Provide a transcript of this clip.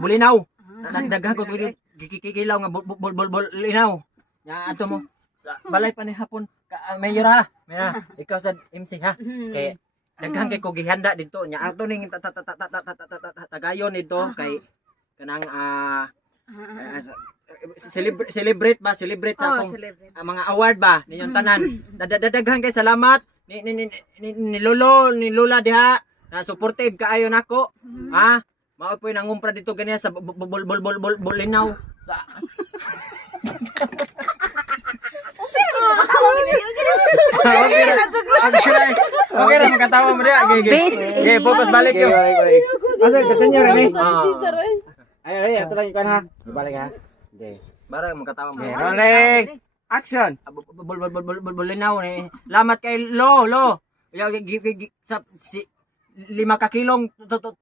bulinaw. Daghan ko kikilaw nga bulinaw. Ya ato mo. Sa balay pa ni hapon. Mayor ha. Mayor, ikaw sa MC ha. Kay daghan kay ko gihanda dito nya ato ning tagayon nito kay kanang celebrate sa akong mga award ba ninyong tanan. Daghan kay salamat ni Lolo ni Lola diha na supportive kaayo nako. Ha? Mao poy nangumpra dito ganiya sa bulinaw sa Okay na makatawa mo diya. Okay, focus balik yo. Asa ka senyor ni? Ay, ato lang ikan ha. Balik ha. Okay. Bara makatawa mo. Rolling. Action. Bulinaw ni. Lamat kay Lo. Sa 5 ka kilong